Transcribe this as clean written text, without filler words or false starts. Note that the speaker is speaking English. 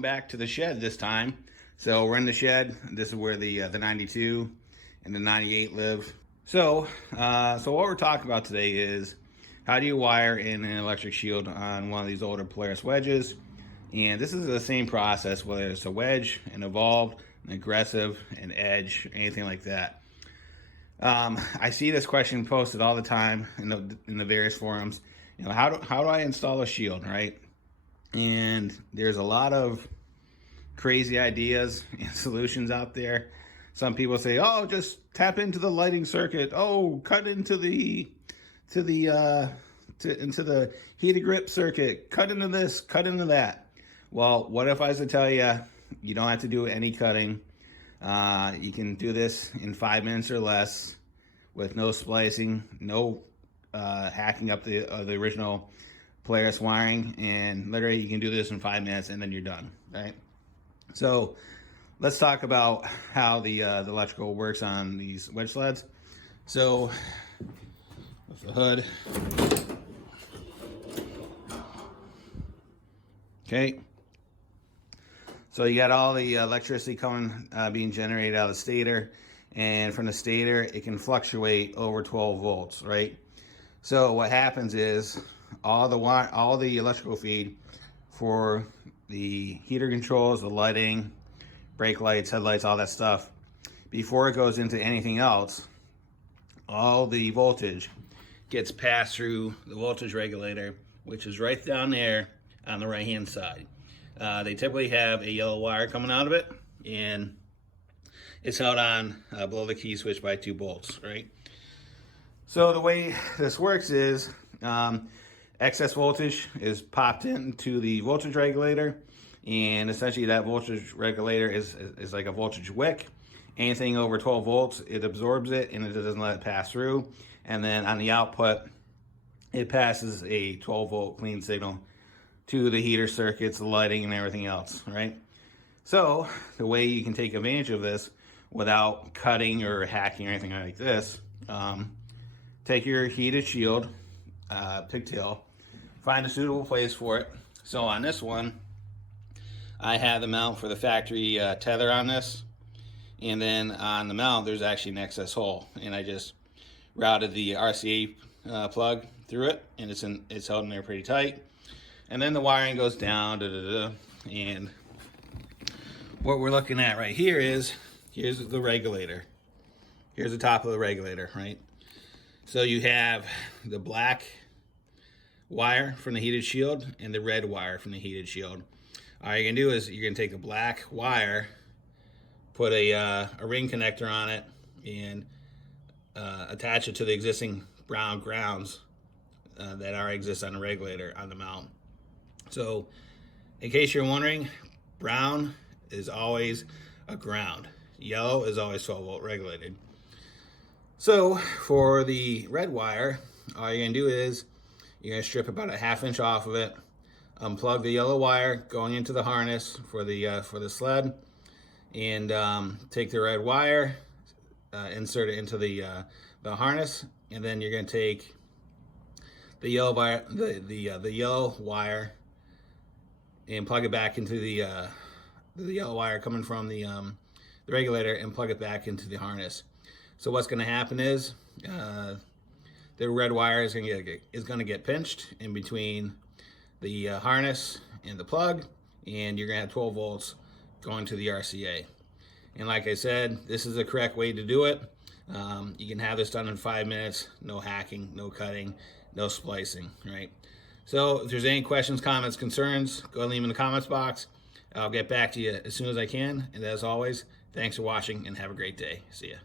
welcome back to the shed this time. So we're in the shed. This is where the 92 and the 98 live. So what we're talking about today is how do you wire in an electric shield on one of these older Polaris wedges. And this is the same process, whether it's a wedge, an evolved, an aggressive, an edge, anything like that. I see this question posted all the time in the various forums. You know, how do I install a shield, right? And there's a lot of crazy ideas and solutions out there. Some people say, "Oh, just tap into the lighting circuit. Oh, cut into the heated grip circuit. Cut into this. Cut into that." Well, what if I was to tell you, you don't have to do any cutting. You can do this in 5 minutes or less with no splicing, no hacking up the original Polaris wiring, and literally you can do this in 5 minutes and then you're done, right? So let's talk about how the electrical works on these wedge sleds. So with the hood, okay. So you got all the electricity coming, being generated out of the stator, and from the stator it can fluctuate over 12 volts, right? So what happens is all the electrical feed for the heater controls, the lighting, brake lights, headlights, all that stuff, before it goes into anything else, all the voltage gets passed through the voltage regulator, which is right down there on the right hand side. They typically have a yellow wire coming out of it, and it's held on below the key switch by 2 bolts, right? So the way this works is excess voltage is popped into the voltage regulator, and essentially that voltage regulator is like a voltage wick. Anything over 12 volts, it absorbs it and it doesn't let it pass through. And then on the output, it passes a 12 volt clean signal to the heater circuits, the lighting, and everything else, right? So the way you can take advantage of this without cutting or hacking or anything like this, take your heated shield, pigtail, find a suitable place for it. So on this one, I have the mount for the factory tether on this, and then on the mount there's actually an excess hole, and I just routed the RCA plug through it, and it's held in there pretty tight. And then the wiring goes down, and what we're looking at right here is, here's the regulator. Here's the top of the regulator, right? So you have the black wire from the heated shield and the red wire from the heated shield. All you're gonna do is you're gonna take the black wire, put a ring connector on it, and attach it to the existing brown grounds that already exist on the regulator on the mount. So in case you're wondering, brown is always a ground. Yellow is always 12 volt regulated. So for the red wire, all you're gonna do is you're gonna strip about a 1/2 inch off of it, unplug the yellow wire going into the harness for the sled, and take the red wire, insert it into the harness, and then you're gonna take the yellow wire, the yellow wire, and plug it back into the yellow wire coming from the regulator, and plug it back into the harness. So what's going to happen is the red wire is going to get pinched in between the harness and the plug, and you're going to have 12 volts going to the RCA. And like I said, this is the correct way to do it. You can have this done in 5 minutes, no hacking, no cutting, no splicing, right? So if there's any questions, comments, concerns, go and leave them in the comments box. I'll get back to you as soon as I can. And as always, thanks for watching and have a great day. See ya.